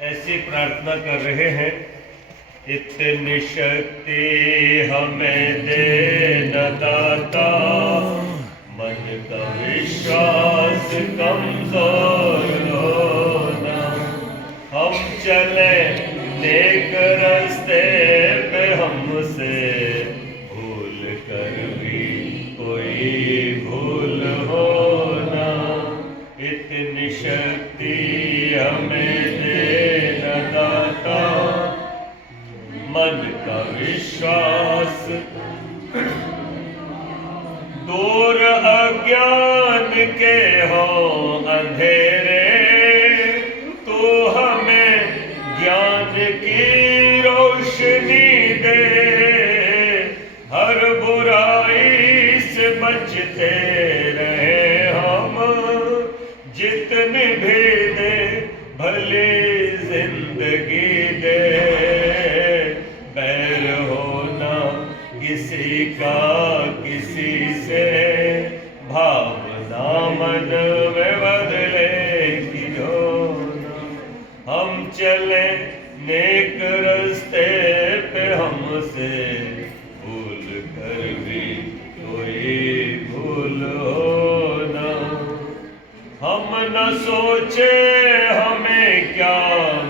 ऐसी प्रार्थना कर रहे हैं। इतनी शक्ति हमें दे न दाता, मन का विश्वास कमजोर होना। हम चले नेक रास्ते पे, हमसे भूल कर भी कोई भूल होना। इतनी शक्ति हमें दे न दाता, मन का विश्वास दूर अज्ञान के हो अंधेरे, तू हमें ज्ञान की रोशनी दे। हर बुराई से बचते रहे हम, जितनी भी दे भली जिंदगी दे। बैर होना किसी का किसी से, भावना मन में बदले होना। हम चले नेक रास्ते पे, हमसे भूल कर भी कोई भूल होना। हम न सोचे हमें क्या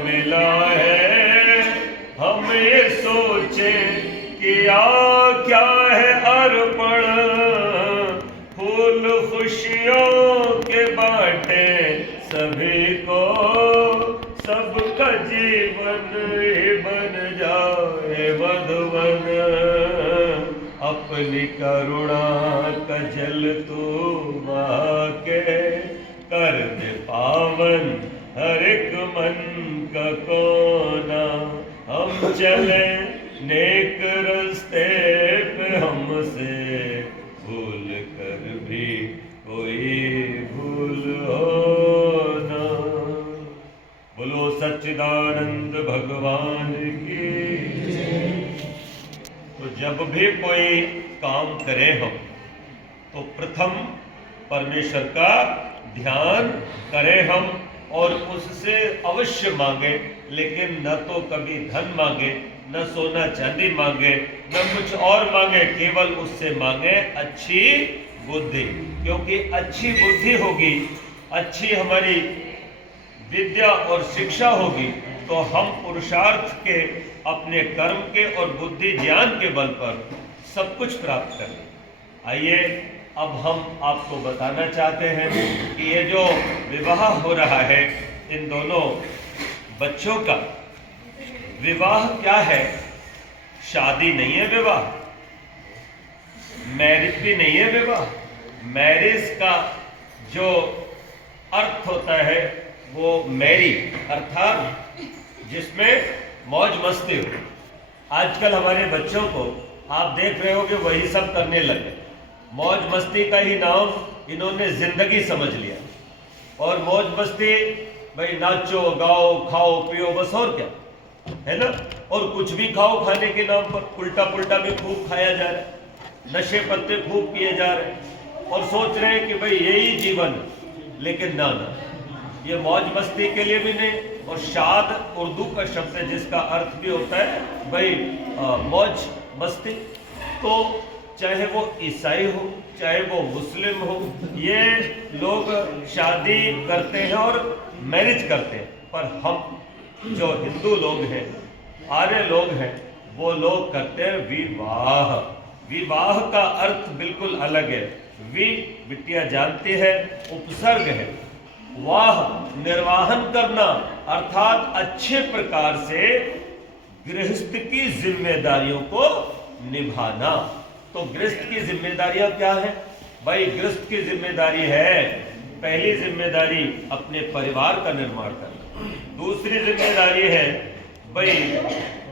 मिला है, हम ये सोचे किया क्या है अर्पण। फूल खुशियों के बाटे सभी को, सबका जीवन ही बन जाए मधुवन। अपनी करुणा का जल तू बहा के, कर दे पावन हर एक मन का कोना। हम चले नेक रास्ते पे, हमसे भूल कर भी कोई भूल होना। बोलो सच्चिदानंद भगवान की। तो जब भी कोई काम करें हम, तो प्रथम परमेश्वर का ध्यान करें हम, और उससे अवश्य मांगे। लेकिन न तो कभी धन मांगे, न सोना चांदी मांगे, न कुछ और मांगे, केवल उससे मांगे अच्छी बुद्धि। क्योंकि अच्छी बुद्धि होगी, अच्छी हमारी विद्या और शिक्षा होगी, तो हम पुरुषार्थ के, अपने कर्म के और बुद्धि ज्ञान के बल पर सब कुछ प्राप्त करें। आइए अब हम आपको बताना चाहते हैं कि ये जो विवाह हो रहा है इन दोनों बच्चों का, विवाह क्या है? शादी नहीं है विवाह, मैरिज भी नहीं है विवाह। मैरिज का जो अर्थ होता है वो मैरी, अर्थात जिसमें मौज मस्ती हो। आजकल हमारे बच्चों को आप देख रहे हो कि वही सब करने लगे। मौज मस्ती का ही नाम इन्होंने जिंदगी समझ लिया, और मौज मस्ती भाई नाचो गाओ खाओ पियो बस, और क्या है ना। और कुछ भी खाओ, खाने के नाम पर उल्टा पुल्टा भी खूब खाया जा रहा है, नशे पत्ते खूब किए जा रहे हैं, और सोच रहे हैं कि भाई यही जीवन। लेकिन ना ना, ये मौज मस्ती के लिए भी नहीं। और शाद उर्दू का शब्द है जिसका अर्थ भी होता है भाई मौज मस्ती। तो चाहे वो ईसाई हो, चाहे वो मुस्लिम हो, ये लोग शादी करते हैं और मैरिज करते हैं। पर हम जो हिंदू लोग हैं, आर्य लोग हैं, वो लोग करते हैं विवाह। विवाह का अर्थ बिल्कुल अलग है। बिटिया जानती है, उपसर्ग है। वाह निर्वाहन करना, अर्थात अच्छे प्रकार से गृहस्थ की जिम्मेदारियों को निभाना। तो गृहस्थ की जिम्मेदारियां क्या है भाई? गृहस्थ की जिम्मेदारी है, पहली जिम्मेदारी अपने परिवार का निर्माण करना। दूसरी जिम्मेदारी है भाई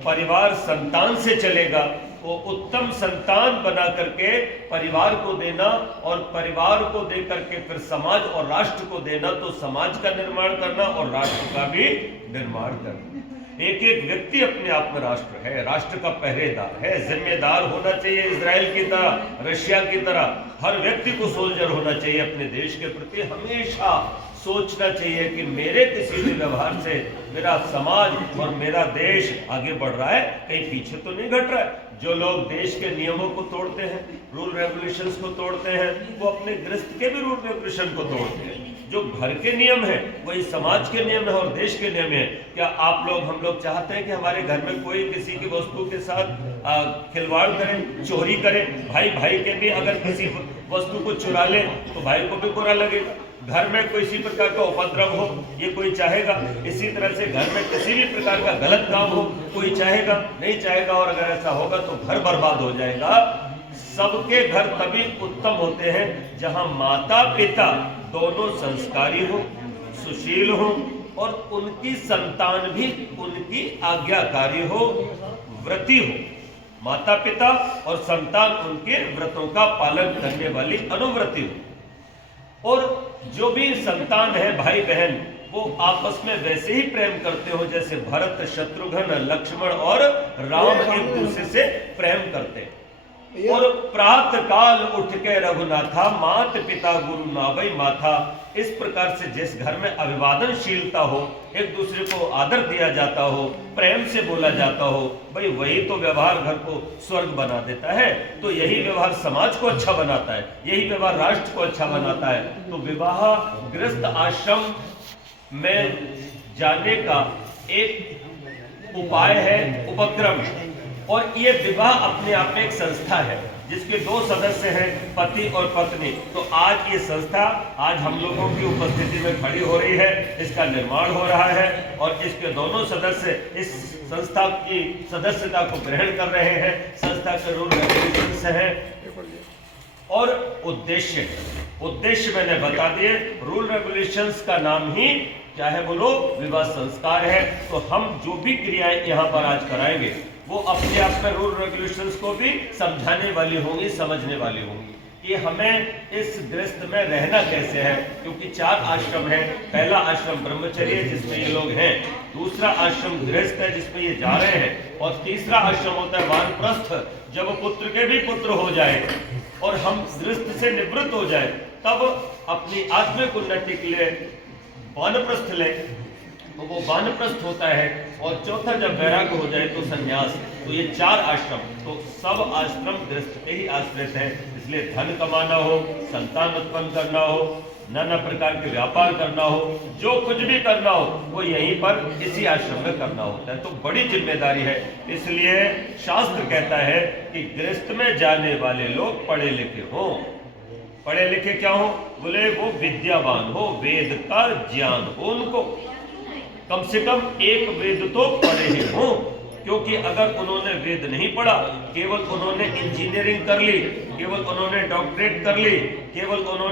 परिवार संतान से चलेगा, वो उत्तम संतान बना करके परिवार को देना, और परिवार को दे करके फिर समाज और राष्ट्र को देना। तो समाज का निर्माण करना और राष्ट्र का भी निर्माण करना। एक एक व्यक्ति अपने आप में राष्ट्र है, राष्ट्र का पहरेदार है, जिम्मेदार होना चाहिए। इजराइल की तरह, रशिया की तरह हर व्यक्ति को सोल्जर होना चाहिए अपने देश के प्रति, हमेशा सोचना चाहिए कि मेरे किसी भी व्यवहार से मेरा समाज और मेरा देश आगे बढ़ रहा है, कहीं पीछे तो नहीं घट रहा है। जो लोग देश के नियमों को तोड़ते हैं, रूल रेगुलेशंस को तोड़ते हैं, वो अपने गृहस्थ के भी रूल रेगुलेशन को तोड़ते हैं। जो घर के नियम है वही समाज के नियम है और देश के नियम है। क्या आप लोग, हम लोग चाहते हैं कि हमारे घर में कोई किसी की वस्तु के साथ खिलवाड़ करे, चोरी करे? भाई भाई के भी अगर किसी वस्तु को चुरा ले तो भाई को भी बुरा लगेगा। घर में किसी प्रकार का उपद्रव हो, ये कोई चाहेगा? इसी तरह से घर में किसी भी प्रकार का गलत काम हो, कोई चाहेगा? नहीं चाहेगा। और अगर ऐसा होगा तो घर बर्बाद हो जाएगा। सबके घर तभी उत्तम होते हैं जहां माता पिता दोनों संस्कारी हो, सुशील हो और उनकी संतान भी उनकी आज्ञाकारी हो, व्रती हो। माता पिता और संतान उनके व्रतों का पालन करने वाली अनुव्रती हो। और जो भी संतान है, भाई बहन, वो आपस में वैसे ही प्रेम करते हो जैसे भरत, शत्रुघ्न, लक्ष्मण और राम एक दूसरे से प्रेम करते हैं। और प्रात काल उठ के रघुनाथा, मात पिता गुरु नावै माथा। इस प्रकार से जिस घर में अभिवादनशीलता हो, एक दूसरे को आदर दिया जाता हो, प्रेम से बोला जाता हो, भाई वही तो व्यवहार घर को स्वर्ग बना देता है। तो यही व्यवहार समाज को अच्छा बनाता है, यही व्यवहार राष्ट्र को अच्छा बनाता है। तो विवाह गृहस्थ आश्रम में जाने का एक उपाय है, उपक्रम है। और ये विवाह अपने आप में एक संस्था है जिसके 2 सदस्य हैं, पति और पत्नी। तो आज ये संस्था आज हम लोगों की उपस्थिति में खड़ी हो रही है, इसका निर्माण हो रहा है और इसके दोनों सदस्य इस संस्था की सदस्यता को ग्रहण कर रहे हैं। संस्था के रूल रेगुलेशंस हैं और उद्देश्य मैंने बता दिए। रूल रेगुलेशंस का नाम ही क्या है बोलो? विवाह संस्कार है। तो हम जो भी क्रियाएं यहाँ पर आज कराएंगे वो अपने आप में रूल रेगुलेशंस को भी समझाने वाली होंगी, समझने वाली होंगी कि हमें इस गृहस्थ में रहना कैसे है। क्योंकि 4 आश्रम है। पहला आश्रम ब्रह्मचर्य जिसमें ये लोग हैं, दूसरा आश्रम गृहस्थ है जिसमें ये जा रहे हैं, और तीसरा आश्रम होता है वानप्रस्थ। जब पुत्र के भी पुत्र हो जाए और हम गृहस्थ से निवृत्त हो जाए तब अपनी आत्मिक उन्नति के लिए वानप्रस्थ ले, तो वो वानप्रस्थ होता है। और चौथा जब वैराग्य हो जाए तो संन्यास। तो ये 4 आश्रम, तो सब आश्रम गृहस्थ पे ही आश्रित है। इसलिए धन कमाना हो, संतान उत्पन्न करना हो, नाना प्रकार के व्यापार करना हो, जो कुछ भी करना हो वो यहीं पर इसी आश्रम में करना होता है। तो बड़ी जिम्मेदारी है। इसलिए शास्त्र कहता है कि गृहस्थ में जाने वाले लोग पढ़े लिखे हों। पढ़े लिखे क्या हो? बोले वो विद्यावान हो, वेद का ज्ञान हो, उनको कम से कम एक वेद तो पढ़े ही हो। क्योंकि अगर उन्होंने वेद नहीं पढ़ा, केवल उन्होंने इंजीनियरिंग कर ली, केवल उन्होंने डॉक्टरेट कर ली, केवल उन्होंने